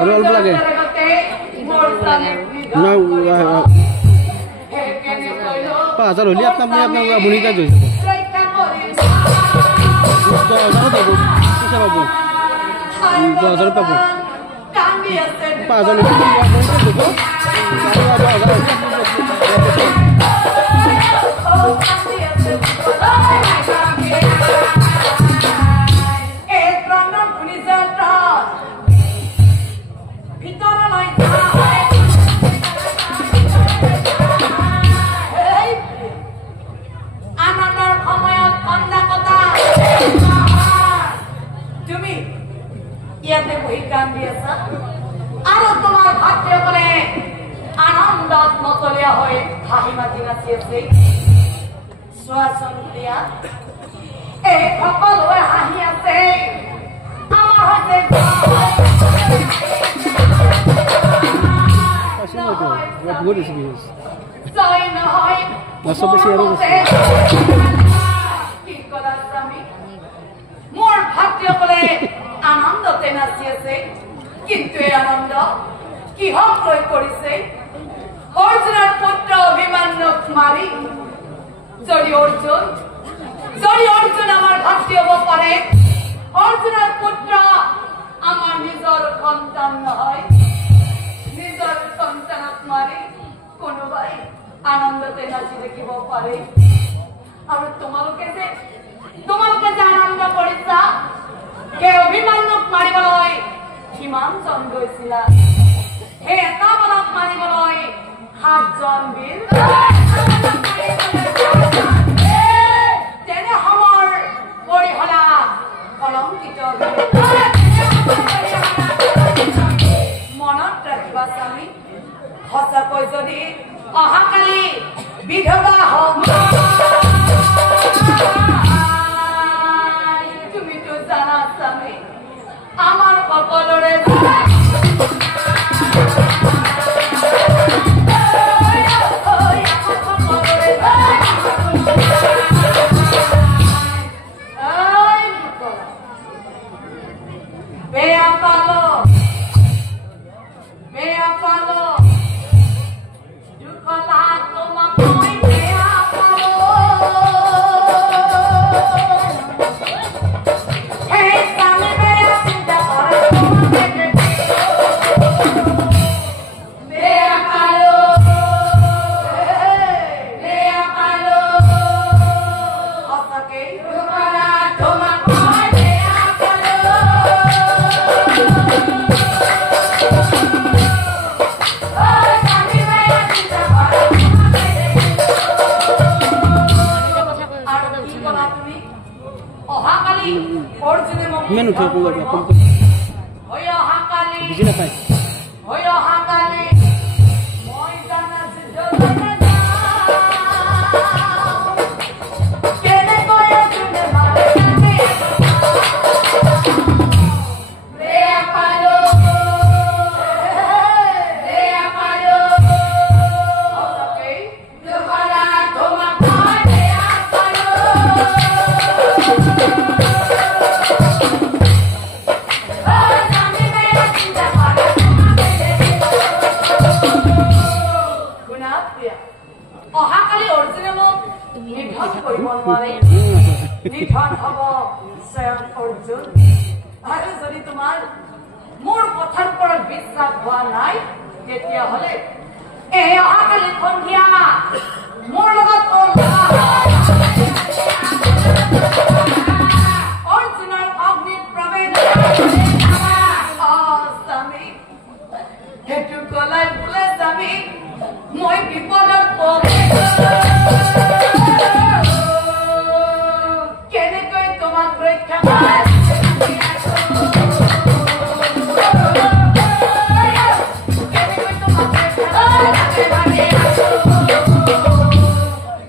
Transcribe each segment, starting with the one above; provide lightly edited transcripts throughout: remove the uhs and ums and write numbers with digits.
আৰু অলপ লাগে না 5000 হলে আপনার বুনিকা জয় 10,000 পাবো 5,000 ইয়াতে বহি গান দি আছা আৰু তোমাৰ ভাতৃসকলে আনন্দত মতলীয়া হৈ হাঁহি মাতি নাচি আছে চোৱাচোন প্ৰিয়া এই সকলোৱে হাঁহি আছে আমাৰ হৈছে জয় নহয় কি ক'লা স্বামী মোৰ ভাতৃসকলে আনন্দতে নাচি আছে কিন্তু এই আনন্দ কিহক লৈ কৰিছে অৰ্জুনৰ পুত্ৰ অভিমন্যুক মাৰি যদি অৰ্জুন আমাৰ ভাতৃ হ'ব পাৰে অৰ্জুনৰ পুত্ৰ আমাৰ নিজৰ সন্তান নহয় নিজৰ সন্তানক মাৰি কোনোবাই আনন্দতে নাচি দেখিব পাৰে আৰু তোমালোকে যে আনন্দ কৰিছা সেই অভিমন্যুক মাৰিবলৈ কিমান জন গৈছিলা সেই এটা বলক মাৰিবলৈ 7 জন বীৰ তেনে সমৰ পৰিহলা কলংকিত মনত ৰাখিবা স্বামী সঁচাকৈ যদি অহাকালি বিধৱা হম তুমিতো জানা স্বামী আমার সকলরে Men uঠে কো ওই অহাকালি বুঝি না পাই ওই অহাকালি মই জানা যুদ্ধ কেনে কয় শুনে মারে রে পালো ওকে দুবারা তোমা পায় রে পালো অহাকালি অৰ্জুনে মোক নিধন কৰিব নোৱাৰে নিধন হ'ব স্বয়ং অৰ্জুন আৰু যদি তোমাৰ মোৰ কথাৰ ওপৰত বিশ্বাস হোৱা নাই তেতিয়াহ'লে এই অহাকালি সন্ধিয়া মোৰ লগত অৰ্জুনৰ অগ্নিত প্ৰৱেশ স্বামী সেইটো কলাই বোলে স্বামী মই বিপদত কেনেকৈ তোমাক ৰক্ষা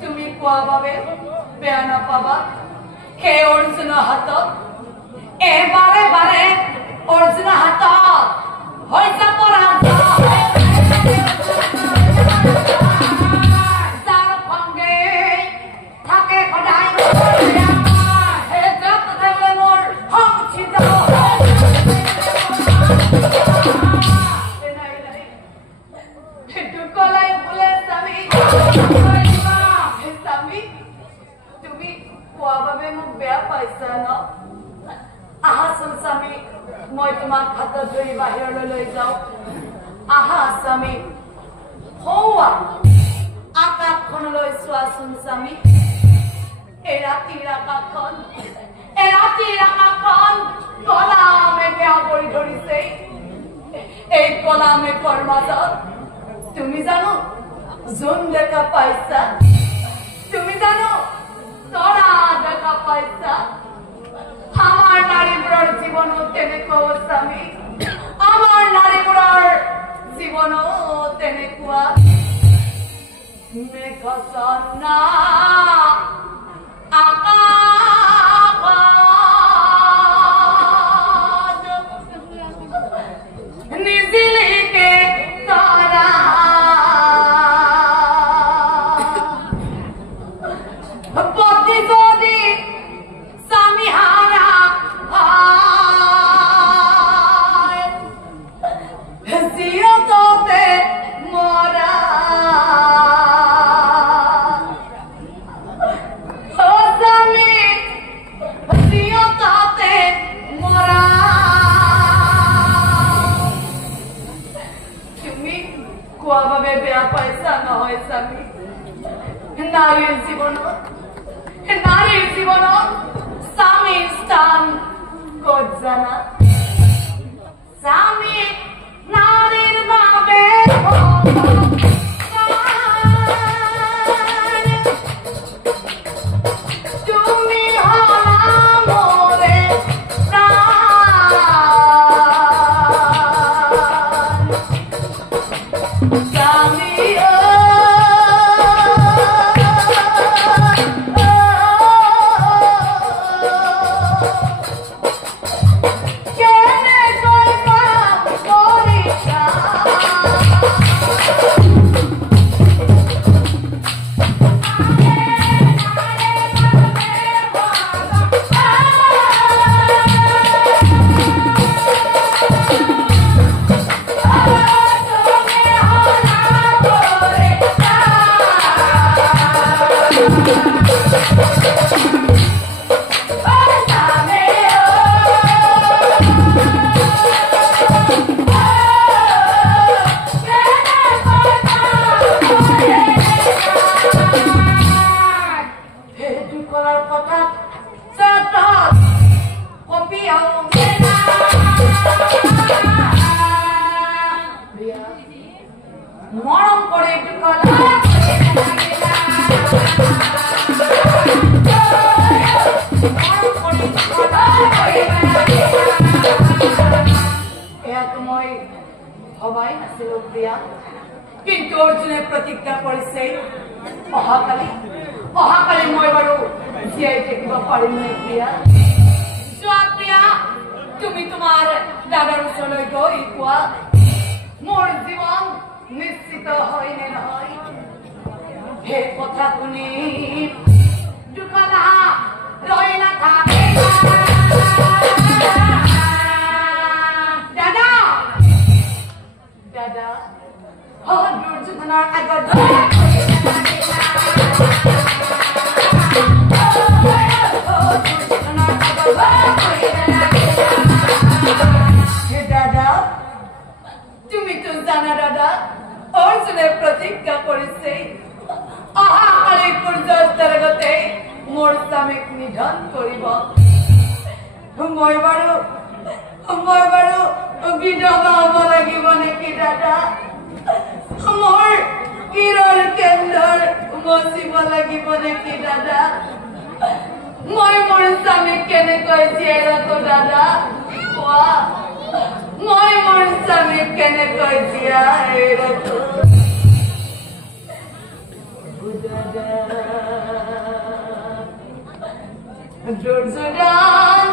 তুমি কোৱা বাবে বেয়া নাপাবা সেই অৰ্জুনৰ হাতত এবাৰে বাৰে অৰ্জুনৰ হাতত হৈছে পৰাজয় যাওক আহা স্বামী হৌৱা আকাশখনলৈ চোৱাচোন স্বামী এই ৰাতিৰ আকাশখন কলা মেঘে আৱৰি ধৰিছে এই কলা মেঘৰ মাজত তুমি জানো জোন দেখা পাইছা তুমি জানো তৰা দেখা পাইছা আমাৰ নাৰীবোৰৰ জীৱনো তেনেকুৱা স্বামী আমাৰ নাৰীবোৰৰ জীৱনো তেনেকুৱা মেঘছন্না আকাশ নিজিলিকে তৰা পতি যদি স্বামী হাৰা জিয়ততে মৰা ও স্বামী জিয়ততে মৰা তুমি কোৱা বাবে বেয়া পাইছা নহয় স্বামী নাৰীৰ জীৱনত স্বামীৰ স্থান ক'ত জানা স্বামী নাৰীৰ বাবে তুমি হলা মোৰে প্ৰাণ স্বামী মৰম কৰে এয়াতো মই ভবাই নাছিলো প্ৰিয়া কিন্তু অৰ্জুনে প্ৰতিজ্ঞা কৰিছে অহাকালি মই বাৰু জীয়াই থাকিব পাৰিম নে প্ৰিয়া যোৱা প্ৰিয়া তুমি তোমাৰ দাদাৰ ওচৰলৈ গৈ কোৱা মোৰ জীৱন নিশ্চিত হয় নে নহয় সেই কথা শুনি দুখনা ৰৈ নাথাকে দাদা দুৰ্যোধনৰ আগত দাদা তুমিতো জানা দাদা অৰ্জুনে প্ৰতিজ্ঞা কৰিছে অহাকালি সূৰ্যাস্তৰ আগতে মোৰ স্বামীক নিধন কৰিব মই বাৰু বিধৱা হ'ব লাগিব নেকি দাদা মোৰ কিৰৰ কেন্দ্ৰৰ মচিব লাগিব নেকি দাদা মই মোৰ স্বামীক কেনেকৈ জীয়াই ৰাখো দাদা কোৱা মই মোৰ স্বামীক কেনেকৈ জীয়াই ৰাখো দুৰ্যোধন